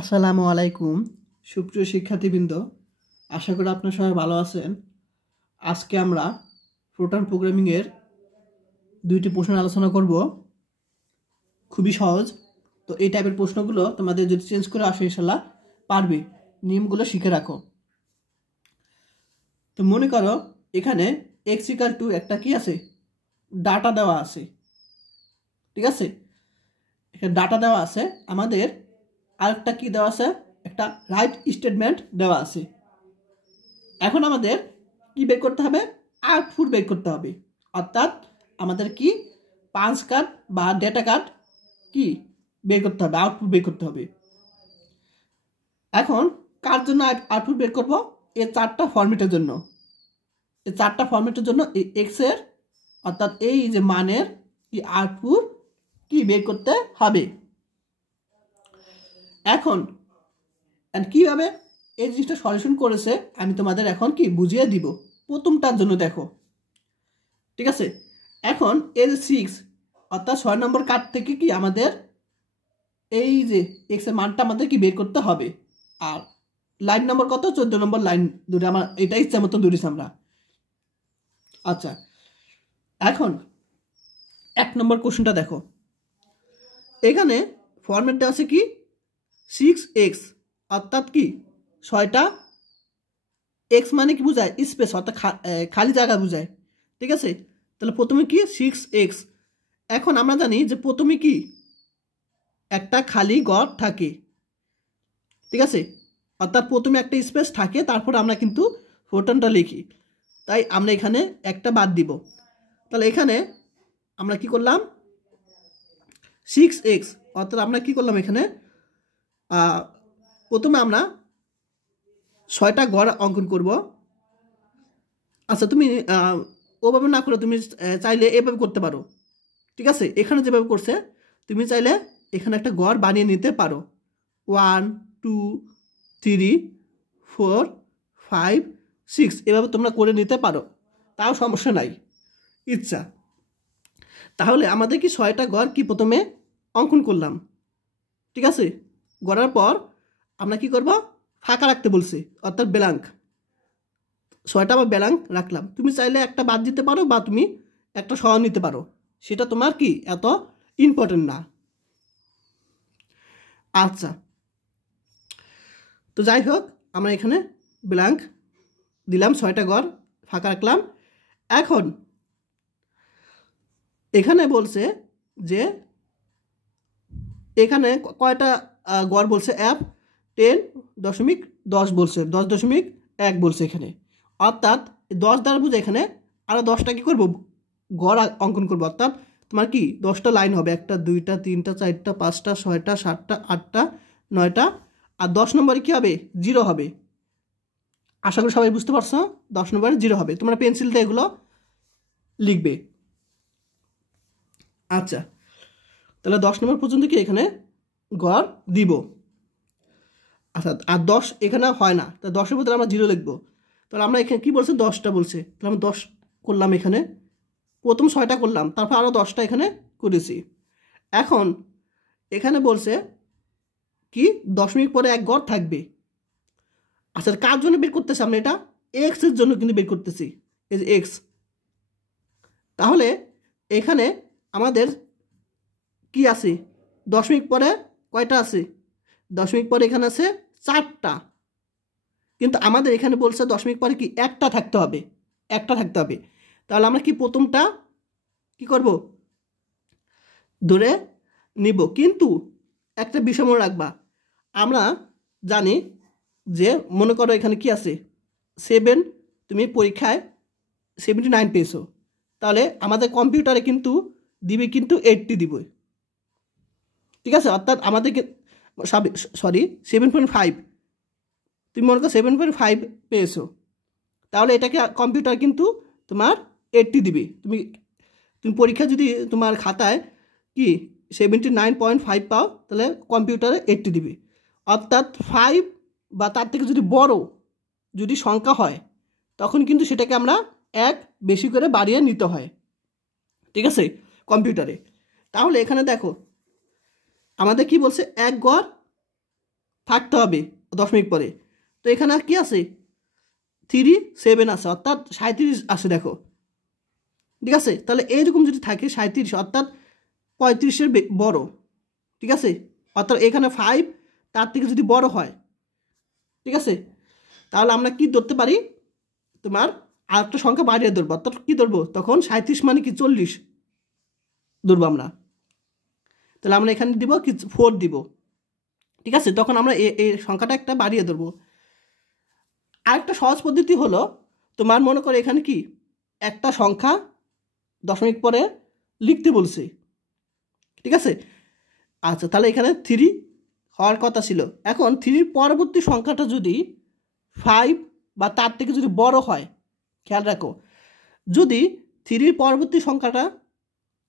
আসসালামু আলাইকুম সুপ্রিয় শিক্ষার্থীবৃন্দ, আশা করি আপনারা সবাই ভালো আছেন। আজকে আমরা প্রোটন প্রোগ্রামিংয়ের দুইটি প্রশ্ন আলোচনা করব। খুবই সহজ। তো এই টাইপের প্রশ্নগুলো তোমাদের যদি চেঞ্জ করে আসে ইনশাল্লাহ পারবে। নিয়মগুলো শিখে রাখো। তো মনে করো এখানে x = একটা কি আছে, ডাটা দেওয়া আছে। ঠিক আছে, এখানে ডাটা দেওয়া আছে, আমাদের আরেকটা কি দেওয়া আছে, একটা রাইট স্টেটমেন্ট দেওয়া আছে। এখন আমাদের কি বের করতে হবে, আউটপুট বের করতে হবে। অর্থাৎ আমাদের কি পাঞ্চ কার্ড বা ডেটা কার্ড কি বের করতে হবে, আউটপুট বের করতে হবে। এখন কার জন্য আউটপুট বের করব, এই চারটা ফরম্যাটের জন্য। এই চারটা ফরম্যাটের জন্য এই এক্স এর অর্থাৎ এই যে মানের কি আউটপুট কি বের করতে হবে। এখন কিভাবে এই জিনিসটা সলিউশন করেছে আমি তোমাদের এখন কি বুঝিয়ে দিব। প্রথমটার জন্য দেখো, ঠিক আছে। এখন এর 6 অর্থাৎ 6 নম্বর কার্ড থেকে কি আমাদের এই যে এক্স এর মানটা আমাদের কি বের করতে হবে। আর লাইন নম্বর কত, 14 নম্বর লাইন ধরে আমার এটা ইচ্ছা মতো ধরেছি আমরা। আচ্ছা, এখন 1 নম্বর কোশ্চেনটা দেখো, এখানে ফরম্যাটটা আছে কি 6x অর্থাৎ কি 6টা এক্স মানে কি বোঝায়, স্পেস অর্থাৎ খালি জায়গা বোঝায়। ঠিক আছে, তাহলে প্রথমে কি 6x। এখন আমরা জানি যে প্রথমে কি একটা খালি ঘর থাকে। ঠিক আছে, অর্থাৎ প্রথমে একটা স্পেস থাকে, তারপর আমরা কিন্তু প্রোটনটা লিখি। তাই আমরা এখানে একটা বাদ দিব। তাহলে এখানে আমরা কি করলাম 6x অর্থাৎ আমরা কি করলাম এখানে প্রথমে আমরা 6টা ঘর অঙ্কন করব। আচ্ছা, তুমি ওভাবে না করে তুমি চাইলে এভাবে করতে পারো। ঠিক আছে, এখানে যেভাবে করছে তুমি চাইলে এখানে একটা ঘর বানিয়ে নিতে পারো। 1 2 3 4 5 6 এভাবে তোমরা করে নিতে পারো, তাও সমস্যা নাই, ইচ্ছা। তাহলে আমাদের কি 6টা ঘর কি প্রথমে অঙ্কন করলাম। ঠিক আছে, গড়ার পর আমরা কি করব, ফাঁকা রাখতে বলছি অর্থাৎ ব্ল্যাঙ্ক। 6টা বা ব্ল্যাঙ্ক রাখলাম। তুমি চাইলে একটা বাদ দিতে পারো বা তুমি একটা সহ নিতে পারো, সেটা তোমার কি এত ইম্পর্টেন্ট না। আচ্ছা, তো যাই হোক আমরা এখানে ব্ল্যাঙ্ক দিলাম, 6টা ঘর ফাঁকা রাখলাম। এখন এখানে বলছে যে এখানে কয়টা ঘর বলছে, F 10.10 বলছে, 10.1 বলছে এখানে। অর্থাৎ 10 দ্বারা বুঝে এখানে আরও 10টা কী করবো, ঘর অঙ্কন করবো। অর্থাৎ তোমার কি 10টা লাইন হবে, 1টা 2টা 3টা 4টা 5টা 6টা 7টা 8টা 9টা। আর 10 নম্বরে কী হবে, 0 হবে। আশা করি সবাই বুঝতে পারছো, 10 নম্বরে 0 হবে। তোমরা পেন্সিল দিয়ে এগুলো লিখবে। আচ্ছা, তাহলে 10 নম্বর পর্যন্ত কি এখানে ঘর দিব। আচ্ছা, আর 10 এখানে হয় না, তা 10-এর ভিতরে আমরা 0 লিখবো। তাহলে আমরা এখানে কী বলছে, 10টা বলছে, তাহলে আমরা 10 করলাম এখানে, প্রথম 6টা করলাম, তারপর আরও 10টা এখানে করেছি। এখন এখানে বলছে কি 10 পরে এক ঘর থাকবে। আচ্ছা, কার জন্য বের করতেছি আমরা, এটা এক্সের জন্য কিন্তু বের করতেছি, এই যে এক্স। তাহলে এখানে আমাদের কি আছে, 10 পরে কয়টা আছে, 10 পরে এখানে আছে 4টা। কিন্তু আমাদের এখানে বলছে 10 পরে কি একটা থাকতে হবে, একটা থাকতে হবে। তাহলে আমরা কি প্রথমটা কি করব, ধরে নিব। কিন্তু একটা বিষয় মনে রাখবা, আমরা জানি যে মনে করো এখানে কি আছে 7, তুমি পরীক্ষায় 79 পেয়েছো, তাহলে আমাদের কম্পিউটারে কিন্তু দিবে কিন্তু 80 দিবে। ঠিক আছে, অর্থাৎ আমাদের সরি 7.5, তুমি মনে করো 7.5 পেয়েছো, তাহলে এটাকে কম্পিউটার কিন্তু তোমার 80 দিবে। তুমি পরীক্ষা যদি তোমার খাতায় কি 79.5 পাও, তাহলে কম্পিউটারে 80 দিবে। অর্থাৎ 5 বা তার থেকে যদি বড় যদি সংখ্যা হয়, তখন কিন্তু সেটাকে আমরা 1 বেশি করে বাড়িয়ে নিতে হয়। ঠিক আছে, কম্পিউটারে। তাহলে এখানে দেখো আমাদের কি বলছে, এক ঘর থাকতে হবে দশমিক পরে। তো এখানে কি আছে 37 আছে, অর্থাৎ 37 আছে দেখো, ঠিক আছে। তাহলে এইরকম যদি থাকে 37 অর্থাৎ 35-এর বড়, ঠিক আছে, অর্থাৎ এখানে 5 তার থেকে যদি বড় হয়, ঠিক আছে, তাহলে আমরা কি ধরতে পারি, তোমার আরেকটা সংখ্যা বাড়িয়ে ধরবো, অর্থাৎ কী ধরবো তখন 37 মানে কি 40 ধরবো আমরা। তাহলে আমরা এখানে দিব কি 4 দিব, ঠিক আছে, তখন আমরা এই সংখ্যাটা একটা বাড়িয়ে ধরবো। আরেকটা সহজ পদ্ধতি হলো, তোমার মনে করো এখানে কি একটা সংখ্যা দশমিক পরে লিখতে বলছে, ঠিক আছে। আচ্ছা, তাহলে এখানে 3 হওয়ার কথা ছিল। এখন 3 পরবর্তী সংখ্যাটা যদি 5 বা তার থেকে যদি বড় হয়, খেয়াল রাখো, যদি 3 পরবর্তী সংখ্যাটা,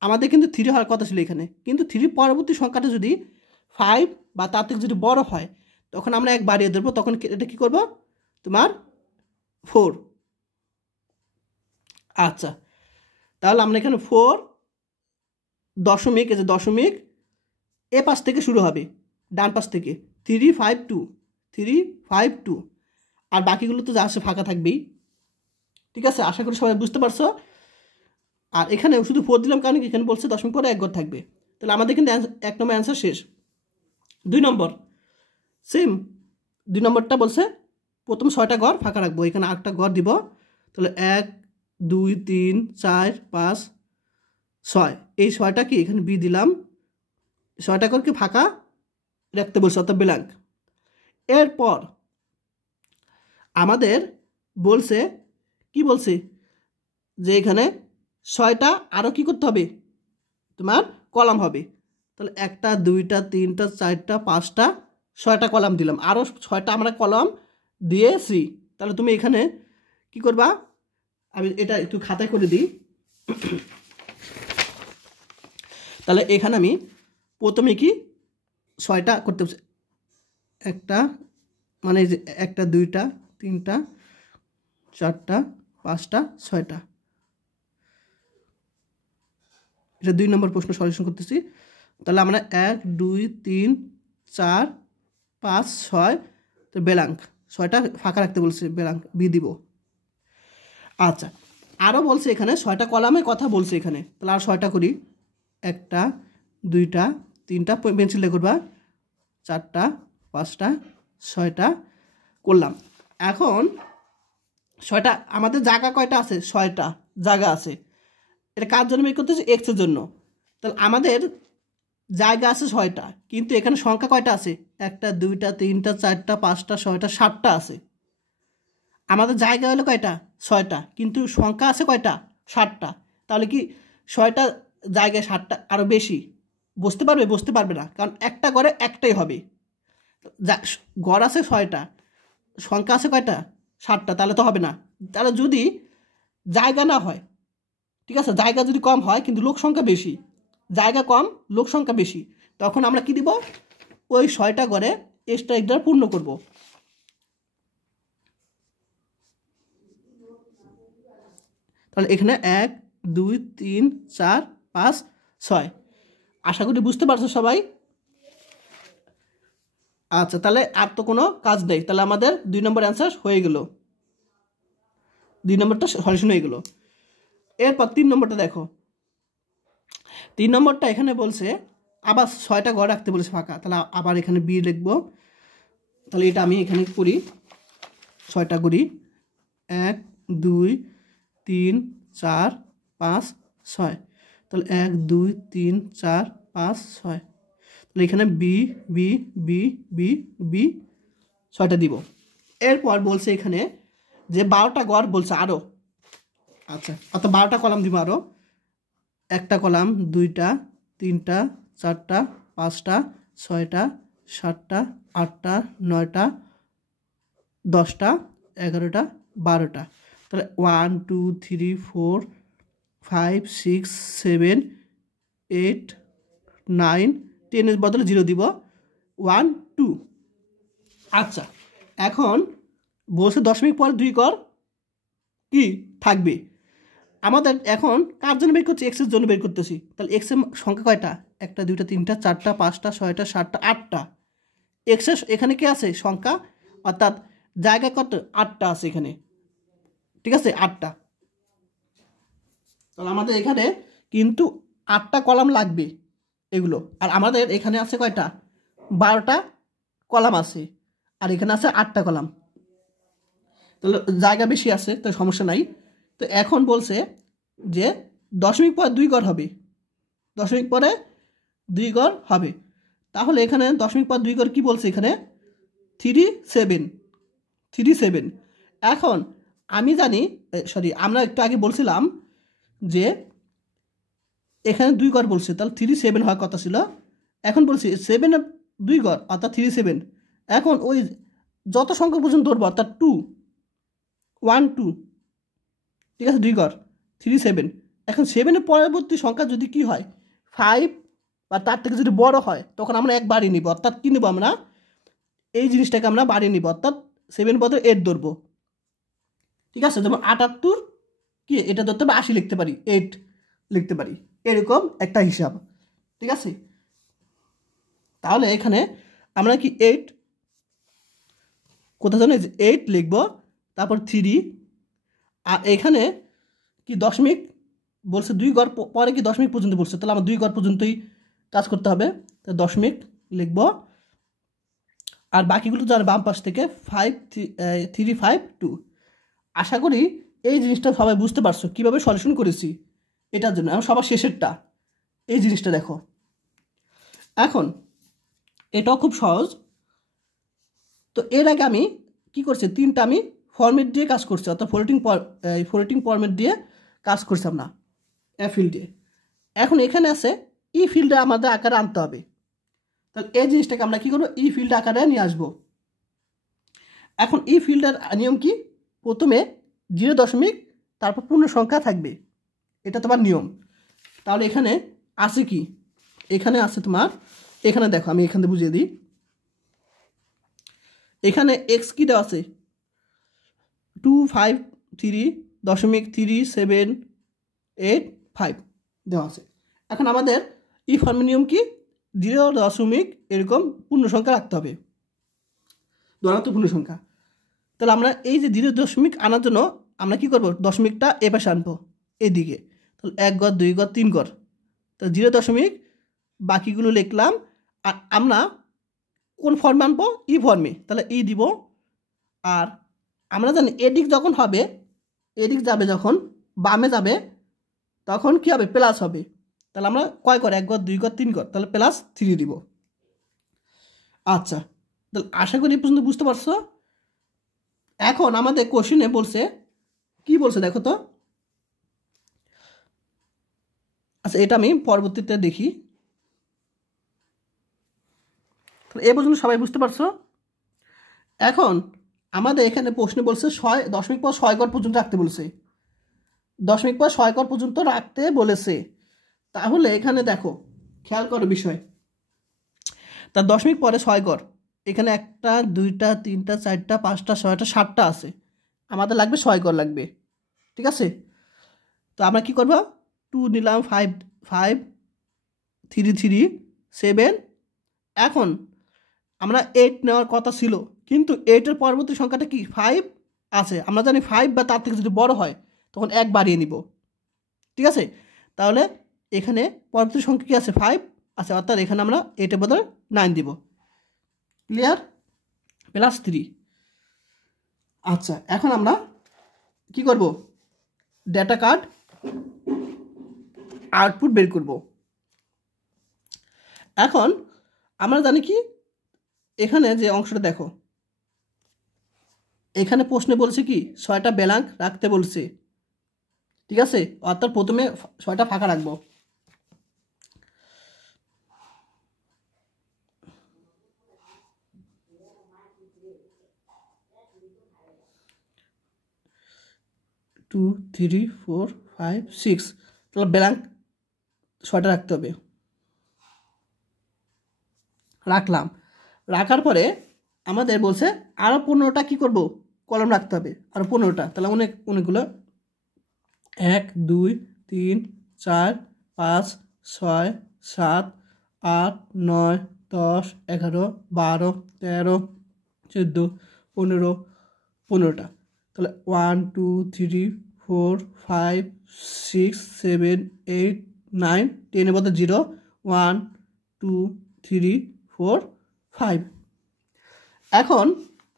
আমাদের কিন্তু 3 হওয়ার কথা ছিল এখানে, কিন্তু 3 পরবর্তী সংখ্যাটা যদি 5 বা তার থেকে যদি বড় হয়, তখন আমরা এক বাড়িয়ে ধরবো, তখন এটা কী করবো তোমার 4। আচ্ছা, তাহলে আমরা এখানে 4 দশমিক, এই যে দশমিক এ পাশ থেকে শুরু হবে, ডান পাশ থেকে 352 আর বাকিগুলো তো যা আসে ফাঁকা থাকবেই, ঠিক আছে, আশা করি সবাই বুঝতে পারছো। আর এখানে শুধু 4 দিলাম কারণ এখানে বলছে দশমিক পরে এক ঘর থাকবে, তাহলে আমাদের কিন্তু 1 নম্বর অ্যান্সার শেষ। 2 নম্বর সেম, 2 নম্বরটা বলছে প্রথম 6টা ঘর ফাঁকা রাখবো, এখানে 8টা ঘর দিব, তাহলে 1 2 3 4 5 6, এই 6টা কি এখানে বি দিলাম, 6টা ঘরকে ফাঁকা রাখতে বলছে, অর্থাৎ ব্ল্যাঙ্ক। এরপর আমাদের বলছে কি বলছে যে এখানে 6টা আরও কি করতে হবে, তোমার কলাম হবে, তাহলে 1টা 2টা 3টা 4টা 5টা 6টা কলাম দিলাম, আরও 6টা আমরা কলাম দিয়েছি। তাহলে তুমি এখানে কি করবা, আমি এটা একটু খাতায় করে দিই। তাহলে এখানে আমি প্রথমে কি 6টা করতে, একটা মানে 1টা 2টা 3টা 4টা 5টা 6টা, এটা 2 নম্বর প্রশ্ন সলিউশন করতেছি। তাহলে আমরা 1 2 3 4 5 6, তো ব্ল্যাঙ্ক, 6টা ফাঁকা রাখতে বলছে, ব্ল্যাঙ্ক বি দিব। আচ্ছা, আরও বলছে এখানে 6টা কলামের কথা বলছে এখানে, তাহলে আর 6টা করি, 1টা 2টা 3টা পেন্সিল দিয়ে করবা, 4টা 5টা 6টা করলাম। এখন 6টা আমাদের জায়গা কয়টা আছে, 6টা জায়গা আছে, এটা কার জন্য বের করতেছি, এক্সের জন্য। তাহলে আমাদের জায়গা আছে 6টা, কিন্তু এখানে সংখ্যা কয়টা আছে, 1টা 2টা 3টা 4টা 5টা 6টা 7টা আছে। আমাদের জায়গা হলো কয়টা, 6টা, কিন্তু সংখ্যা আছে কয়টা, 7টা। তাহলে কি 6টা জায়গায় 7টা আরও বেশি, বুঝতে পারবে বুঝতে পারবে না, কারণ একটা ঘরে একটাই হবে, ঘর আছে 6টা, সংখ্যা আছে কয়টা, 7টা, তাহলে তো হবে না। তাহলে যদি জায়গা না হয়, ঠিক আছে, জায়গা যদি কম হয় কিন্তু লোক সংখ্যা বেশি, জায়গা কম লোক সংখ্যা বেশি, তখন আমরা কি দিব, ওই 6টা ঘরে এক্সট্রা এক দ্বারা পূর্ণ করব। তাহলে এখানে 1 2 3 4 5 6, আশা করি বুঝতে পারছো সবাই। আচ্ছা, তাহলে আর তো কোনো কাজ নেই, তাহলে আমাদের 2 নম্বর অ্যান্সার হয়ে গেল, 2 নম্বরটা সলিউশন হয়ে গেল। এরপর 3 নম্বরটা দেখো, 3 নম্বরটা এখানে বলছে আবার 6টা ঘর রাখতে বলেছে ফাঁকা, তাহলে আবার এখানে বি লিখবো। তাহলে এটা আমি এখানে করি, 6টা করি, 1 2 3 4 5 6, তাহলে 1 2 3 4 5 6, তাহলে এখানে B B B B B 6টা দিব। এরপর বলছে এখানে যে 12টা ঘর বলছে আরও, আচ্ছা, অর্থাৎ 12টা কলাম দিব আরও, 1টা কলাম 2টা 3টা 4টা 5টা 6টা 7টা 8টা 9টা 10টা 11টা 12টা, তাহলে 1 2 3 4 5 6 7 8 9 10-এর বদলে 0 দিব, 1 2। আচ্ছা, এখন বলছে দশমিক পরে 2 ঘর কি থাকবে, আমাদের এখন কার জন্য বের করছি, এক্সের জন্য বের করতেছি। তাহলে এক্সের সংখ্যা কয়টা, 1টা 2টা 3টা 4টা 5টা 6টা 7টা 8টা, এক্সের এখানে কি আছে সংখ্যা, অর্থাৎ জায়গা কত 8টা আছে এখানে, ঠিক আছে 8টা। তাহলে আমাদের এখানে কিন্তু 8টা কলাম লাগবে এগুলো, আর আমাদের এখানে আছে কয়টা 12টা কলাম আছে, আর এখানে আছে 8টা কলাম, তাহলে জায়গা বেশি আছে, তো সমস্যা নাই। তো এখন বলছে যে দশমিক পরে 2 ঘর হবে, দশমিক পরে 2 ঘর হবে। তাহলে এখানে দশমিক পর 2 ঘর কি বলছে এখানে 37। এখন আমি জানি, আমরা একটু আগে বলছিলাম যে এখানে 2 ঘর বলছে, তাহলে 37 হওয়ার কথা ছিল। এখন বলছি 7 2 ঘর অর্থাৎ 37। এখন ওই যত সংখ্যা পর্যন্ত ধরবো অর্থাৎ 2 1 2, ঠিক আছে 2 ঘর 37। এখন 7-এর পরবর্তী সংখ্যা যদি কি হয় 5 বা তার থেকে যদি বড় হয়, তখন আমরা 1 বাড়িয়ে নিব, অর্থাৎ কি নেব আমরা এই জিনিসটাকে আমরা বাড়িয়ে নিব, অর্থাৎ 7 বদলে 8 ধরবো, ঠিক আছে। যেমন 78 কি এটা ধরতে হবে 80 লিখতে পারি, 8 লিখতে পারি, এরকম একটা হিসাব, ঠিক আছে। তাহলে এখানে আমরা কি 8 কোথায় জানো 8 লিখবো, তারপর 3, আর এখানে কি দশমিক বলছে 2 ঘর পরে কি দশমিক পর্যন্ত বলছে, তাহলে আমার 2 ঘর পর্যন্তই কাজ করতে হবে, তো দশমিক লিখব। আর বাকিগুলো যার বাম পাশ থেকে 5 3 5 2। আশা করি এই জিনিসটা সবাই বুঝতে পারছো কিভাবে সলিউশন করেছি এটার জন্য। এখন সবার শেষেরটা এই জিনিসটা দেখো, এখন এটাও খুব সহজ। তো এর আগে আমি কি করছি 3টা আমি ফরম্যাট দিয়ে কাজ করছি, অর্থাৎ ফরম্যাটিং ফরম্যাট দিয়ে কাজ করছিলাম না এ ফিল্ডে। এখন এখানে আছে ই ফিল্ডে আমাদের আকারে আনতে হবে, তাহলে এই জিনিসটাকে আমরা কি করবো ই ফিল্ড আকারে নিয়ে আসবো। এখন ই ফিল্ডের নিয়ম কি, প্রথমে 0 দশমিক তারপর পূর্ণ সংখ্যা থাকবে, এটা তোমার নিয়ম। তাহলে এখানে আছে কি, এখানে আছে তোমার, এখানে দেখো আমি এখানে বুঝিয়ে দিই, এখানে এক্স কি দেওয়া আছে 253.378 দেওয়া আছে। এখন আমাদের ই ফর্মের নিয়ম কি 0 দশমিক এরকম পূর্ণ সংখ্যা রাখতে হবে, ধনাত্মক পূর্ণ সংখ্যা। তাহলে আমরা এই যে 0 দশমিক আনার জন্য আমরা কি করব দশমিকটা এ পাশে আনবো এদিকে, তাহলে 1 ঘর 2 ঘর 3 ঘর, তো 0 দশমিক বাকিগুলো লিখলাম। আর আমরা কোন ফর্মে আনবো ই ফর্মে, তাহলে ই দিব। আর আমরা জানি এদিক যখন হবে, এদিক যাবে যখন বামে যাবে তখন কি হবে প্লাস হবে, তাহলে আমরা কয় ঘর 1 ঘর 2 ঘর 3 ঘর, তাহলে প্লাস 3 দিব। আচ্ছা, তাহলে আশা করি এই পর্যন্ত বুঝতে পারছো। এখন আমাদের কোশ্চেনে বলছে কি বলছে দেখো তো, আচ্ছা এটা আমি পরবর্তীতে দেখি। তাহলে এ পর্যন্ত সবাই বুঝতে পারছো। এখন আমাদের এখানে প্রশ্নে বলছে 6 পর 6 ঘর পর্যন্ত রাখতে বলছে, 6 ঘর পর্যন্ত রাখতে বলেছে। তাহলে এখানে দেখো খেয়াল করো বিষয়, তার দশমিক পরে 6 ঘর, এখানে 1টা 2টা 3টা 4টা 5টা 6টা 7টা আছে, আমাদের লাগবে 6 ঘর লাগবে, ঠিক আছে। তো আমরা কি করব 2 নিলাম 5 5 3 3 7। এখন আমরা 8 নেওয়ার কথা ছিল, কিন্তু 8-এর পরবর্তী সংখ্যাটা কি 5 আছে, আমরা জানি 5 বা তার থেকে যদি বড় হয় তখন 1 বাড়িয়ে নিব, ঠিক আছে। তাহলে এখানে পরবর্তী সংখ্যা কি আছে 5 আছে, অর্থাৎ এখানে আমরা 8-এর বদলে 9 দিব, ক্লিয়ার, প্লাস 3। আচ্ছা এখন আমরা কি করব ডেটা কার্ড আউটপুট বের করব। এখন আমরা জানি কি এখানে যে অংশটা দেখো, এখানে প্রশ্নে বলছে কি 6টা ব্ল্যাঙ্ক রাখতে বলছে, ঠিক আছে, অর্থাৎ প্রথমে 6টা ফাঁকা রাখবো। টু 3 4 5 6, তাহলে ব্ল্যাঙ্ক 6টা রাখতে হবে, রাখলাম। রাখার পরে আমাদের বলছে আরও 15টা কী করব কলম রাখতে হবে, আরও 15টা, তাহলে অনেকগুলো 1 2 3 4 5 6 7 8 9 10, 11, 12, 13, 14, 15, 15টা। তাহলে 1 2 3 4 5 6 7 8 9 10 এর মধ্যে 0 1 2 3 4 5। এখন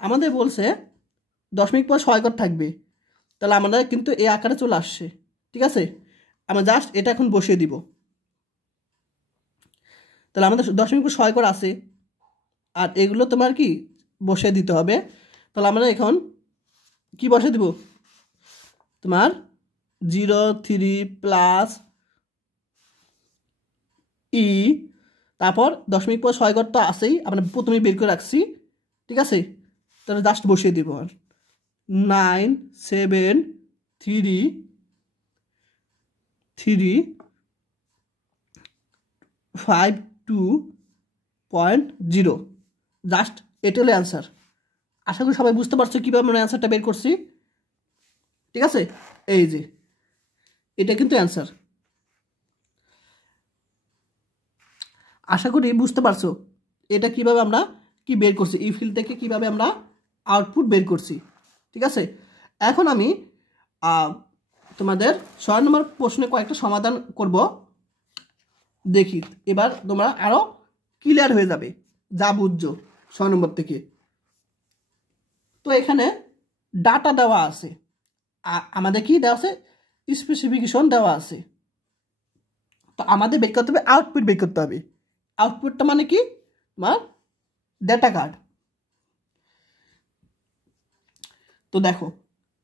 আমাদের বলছে দশমিক পর 6 ঘর থাকবে, তাহলে আমাদের কিন্তু এই আকারে চলে আসছে। ঠিক আছে, আমরা জাস্ট এটা এখন বসিয়ে দিব। তাহলে আমাদের দশমিক পর 6 ঘর আছে, আর এগুলো তোমার কি বসিয়ে দিতে হবে। তাহলে আমরা এখন কি বসিয়ে দিব, তোমার 0 3 প্লাস ই, তারপর দশমিক পর 6 ঘর তো আছেই, আমরা প্রথমেই বের করে রাখছি। ঠিক আছে, তাহলে জাস্ট বসিয়ে দিব। আর 9 7 3 3 5 2.0, জাস্ট এটা হলো অ্যান্সার। আশা করি সবাই বুঝতে পারছো কীভাবে আমরা অ্যান্সারটা বের করছি। ঠিক আছে, এই যে এটা কিন্তু অ্যান্সার। আশা করি বুঝতে পারছো এটা কিভাবে আমরা কি বের করছি, এই ফিল্ড থেকে কিভাবে আমরা আউটপুট বের করছি। ঠিক আছে, এখন আমি তোমাদের 6 নম্বর প্রশ্নে কয়েকটা সমাধান করব, দেখি এবার তোমরা আরও ক্লিয়ার হয়ে যাবে যা বুঝছো 6 নম্বর থেকে। তো এখানে ডাটা দেওয়া আছে, আমাদের কি দেওয়া আছে, স্পেসিফিকেশন দেওয়া আছে। তো আমাদের বের করতে হবে আউটপুট, বের করতে হবে। আউটপুটটা মানে কি, তোমার ডেটা কার্ড। তো দেখো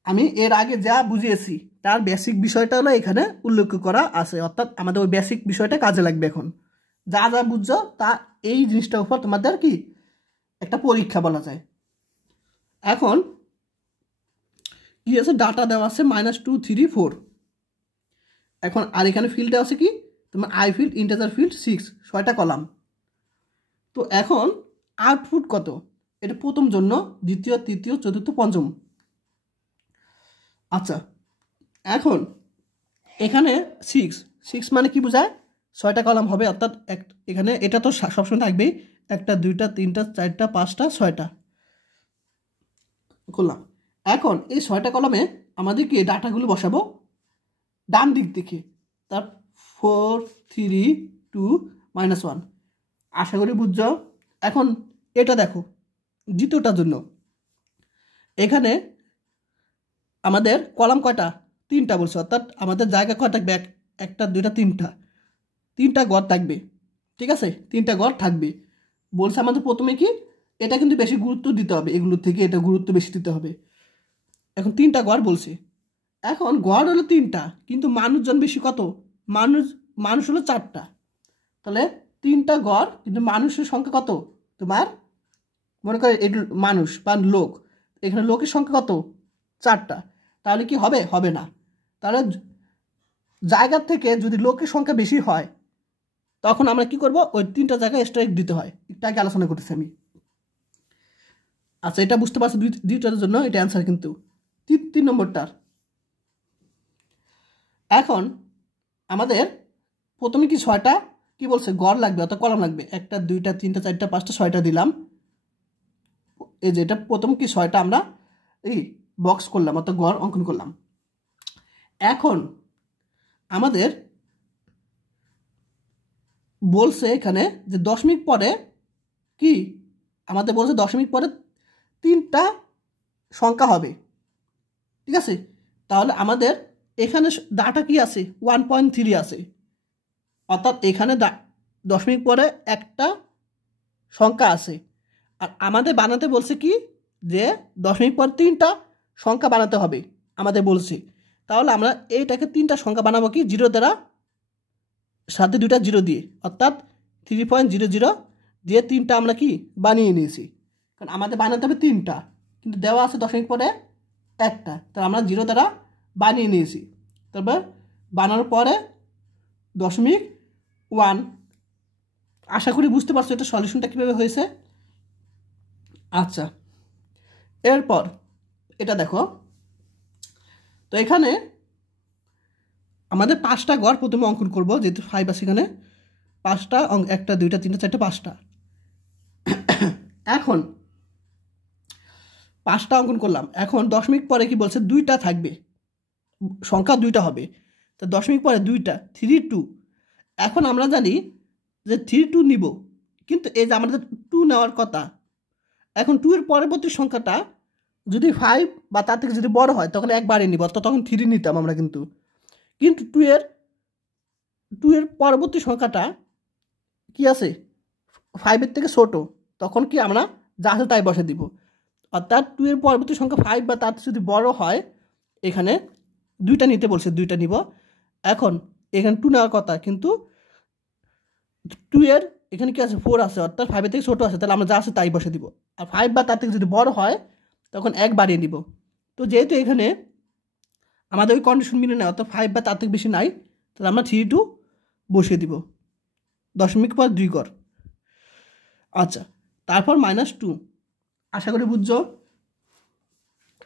আমি এর আগে যা বুঝিয়েছি তার বেসিক বিষয়টা হলো এখানে উল্লেখ করা আছে, অর্থাৎ আমাদের ওই বেসিক বিষয়টা কাজে লাগবে। এখন যা যা বুঝছো তা এই জিনিসটার উপর তোমাদের কি একটা পরীক্ষা বলা যায়। এখন কি আছে, ডাটা দেওয়া আছে -2 3 4। এখন আর এখানে ফিল্ড দেওয়া আছে কি, তোমার আই ফিল্ড, ইন্টিজার ফিল্ড 6, 6টা কলাম। তো এখন আউটপুট কত, এটা প্রথম জন্য, দ্বিতীয়, তৃতীয়, চতুর্থ, পঞ্চম। আচ্ছা, এখন এখানে 6 মানে কি বোঝায়, 6টা কলাম হবে, অর্থাৎ এখানে এটা তো সবসময় থাকবেই, 1 2 3 4 5 6টা করলাম। এখন এই 6টা কলামে আমাদেরকে ডাটাগুলো বসাবো ডান দিক থেকে, তার 4 3 2 -1। আশা করি বুঝছো। এখন এটা দেখো দ্বিতীয়টার জন্য, এখানে আমাদের কলাম কয়টা, 3টা বলছে, অর্থাৎ আমাদের জায়গা কয় থাকবে, 1 2 3টা ঘর থাকবে। ঠিক আছে, 3টা ঘর থাকবে বলছে আমাদের। প্রথমে কি, এটা কিন্তু বেশি গুরুত্ব দিতে হবে, এগুলোর থেকে এটা গুরুত্ব বেশি দিতে হবে। এখন 3টা ঘর বলছে, এখন ঘর হলো 3টা, কিন্তু মানুষজন বেশি কত, মানুষ হলো 4টা। তাহলে 3টা ঘর, কিন্তু মানুষের সংখ্যা কত, তোমার মনে করে মানুষ বা লোক, এখানে লোকের সংখ্যা কত, 4টা। তাহলে কি হবে, হবে না। তাহলে জায়গার থেকে যদি লোকের সংখ্যা বেশি হয় তখন আমরা কি করব, ওই 3টা জায়গায় স্ট্রাইক দিতে হয়। একটু আগে আলোচনা করতেছি আমি। আচ্ছা, এটা বুঝতে পারছো, দুইটার জন্য এটা অ্যান্সার। কিন্তু 3 নম্বরটার, এখন আমাদের প্রথমে কি 6টা কি বলছে, গড় লাগবে, অর্থাৎ কলাম লাগবে, 1 2 3 4 5 6টা দিলাম। এই যে এটা প্রথম কি 6টা আমরা এই বক্স করলাম, অর্থাৎ গড় অঙ্কন করলাম। এখন আমাদের বলছে এখানে যে দশমিক পরে কি, আমাদের বলছে দশমিক পরে 3টা সংখ্যা হবে। ঠিক আছে, তাহলে আমাদের এখানে ডাটা কি আছে, 1.3 আছে, অর্থাৎ এখানে দশমিক পরে একটা সংখ্যা আছে। আর আমাদের বানাতে বলছে কি, যে দশমিক পর 3টা সংখ্যা বানাতে হবে আমাদের বলছে। তাহলে আমরা এইটাকে 3টা সংখ্যা বানাবো কি, 0 দ্বারা, সাথে 2টা 0 দিয়ে, অর্থাৎ 3.00 দিয়ে 3টা আমরা কি বানিয়ে নিয়েছি। কারণ আমাদের বানাতে হবে 3টা, কিন্তু দেওয়া আছে দশমিক পরে একটা, তাহলে আমরা 0 দ্বারা বানিয়ে নিয়েছি। তারপর বানানোর পরে 0.1। আশা করি বুঝতে পারছো এটা সলিউশনটা কীভাবে হয়েছে। আচ্ছা, এরপর এটা দেখো, তো এখানে আমাদের 5টা ঘর প্রথমে অঙ্কন করব, যেহেতু 5 আছে এখানে, 5টা 1 2 3 4 5টা। এখন 5টা অঙ্কন করলাম, এখন দশমিক পরে কি বলছে 2টা থাকবে, সংখ্যা 2টা হবে। তো দশমিক পরে 2টা 3 2। এখন আমরা জানি যে 3 2 নিব, কিন্তু এই যে আমাদের 2 নেওয়ার কথা, এখন 2 এর পরবর্তী সংখ্যাটা যদি 5 বা তার থেকে যদি বড় হয় তখন একবারে নিব, তো তখন 3 নিতাম আমরা। কিন্তু 2 এর পরবর্তী সংখ্যাটা কি আছে 5 এর থেকে ছোট, তখন কি আমরা যা আছে তাই বসে দিব। অর্থাৎ 2 এর পরবর্তী সংখ্যা 5 বা তার যদি বড় হয়, এখানে 2টা নিতে বলছে, 2টা নিব। এখন এখানে 2 নেওয়ার কথা, কিন্তু 2 এর এখানে কি আছে 4 আছে, অর্থাৎ 5 এর থেকে ছোট আছে, তাহলে আমরা যা আছে তাই বসে দিব। আর 5 বা তার থেকে যদি বড় হয় তখন 1 বাড়িয়ে নিব। তো যেহেতু এখানে আমাদের ওই কন্ডিশন মিলে নেয়, অর্থাৎ 5 বা তার থেকে বেশি নাই, তাহলে আমরা 3 2 বসিয়ে দিব। দশমিক পর 2 ঘর। আচ্ছা, তারপর -2, আশা করি বুঝছো।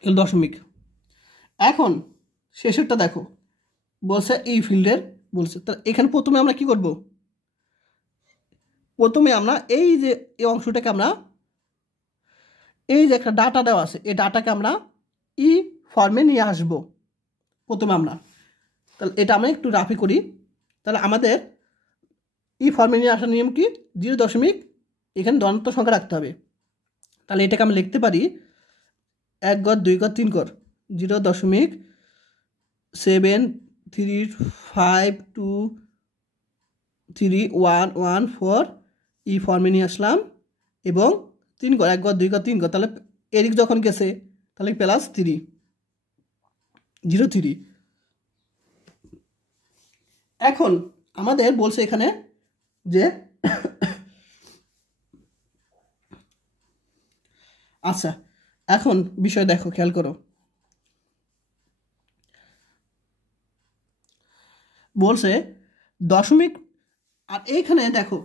এল দশমিক। এখন শেষেরটা দেখো, বলছে এই ফিল্ডের বলছে, তা এখানে প্রথমে আমরা কি করব, প্রথমে আমরা এই যে এই অংশটাকে আমরা এই যে একটা ডাটা দেওয়া আছে, এই ডাটাকে আমরা ই ফর্মে নিয়ে আসব প্রথমে আমরা। তাহলে এটা আমরা একটু রাফি করি। তাহলে আমাদের ই ফর্মে নিয়ে আসার নিয়ম কি, 0 দশমিক এখানে ধনাত্মক সংখ্যা রাখতে হবে। তাহলে এটাকে আমরা লিখতে পারি 1 ঘর 2 ঘর 3 ঘর 0 দশমিক 7 3 5 2 3 1 1 4 ই ফর্মে নিয়ে আসলাম, এবং 3 ঘর 1 ঘর 2 ঘর 3 ঘর, তাহলে এদিক যখন গেছে তাহলে +3 0 3। এখন আমাদের বলছে এখানে যে আচ্ছা, এখন বিষয় দেখো, খেয়াল করো, বলছে দশমিক, আর এইখানে দেখো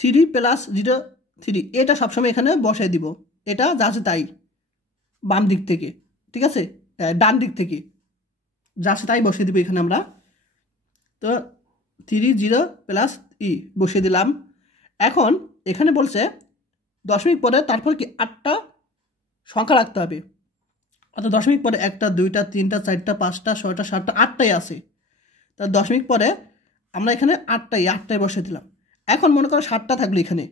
3 + 0 3, এটা সবসময় এখানে বসাই দিব, এটা যা আছে তাই বাম দিক থেকে, ঠিক আছে, ডান দিক থেকে যা আছে তাই বসিয়ে দিব এখানে আমরা। তো 3 0 + ই বসিয়ে দিলাম। এখন এখানে বলছে দশমিক পরে তারপর কি 8টা সংখ্যা রাখতে হবে, অর্থাৎ দশমিক পরে 1টা 2টা 3টা 4টা 5টা 6টা 7টা 8টাই আছে। তার দশমিক পরে আমরা এখানে 8টাই বসিয়ে দিলাম। এখন মনে করো 7টা থাকলো এখানে,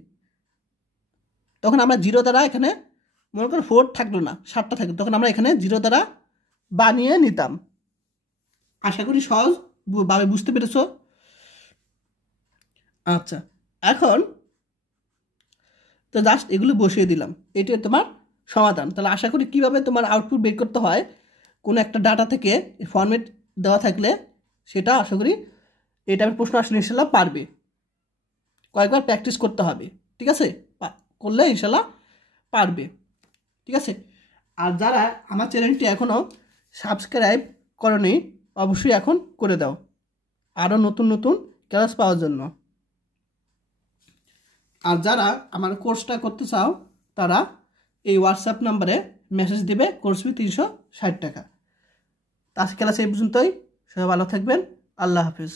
তখন আমরা 0 দ্বারা এখানে মনে করো 4 থাকলো না, 7টা থাকলো, তখন আমরা এখানে 0 দ্বারা বানিয়ে নিতাম। আশা করি সহজভাবে বুঝতে পেরেছ। আচ্ছা, এখন তো জাস্ট এগুলো বসিয়ে দিলাম, এটাই তোমার সমাধান। তাহলে আশা করি কীভাবে তোমার আউটপুট বের করতে হয় কোনো একটা ডাটা থেকে ফরম্যাট দেওয়া থাকলে, সেটা আশা করি এই টাইপের প্রশ্ন আসলে ইনশাল্লাহ পারবে। কয়েকবার প্র্যাকটিস করতে হবে, ঠিক আছে, করলে ইনশাল্লাহ পারবে, ঠিক আছে। আর যারা আমার চ্যানেলটি এখনও সাবস্ক্রাইব করনি, অবশ্যই এখন করে দাও, আরও নতুন নতুন ক্লাস পাওয়ার জন্য। আর যারা আমার কোর্সটা করতে চাও তারা এই হোয়াটসঅ্যাপ নাম্বারে মেসেজ দেবে, কোর্স ফি 360 টাকা। আজকে ক্লাস এই পর্যন্তই, সবাই ভালো থাকবেন, আল্লাহ হাফিজ।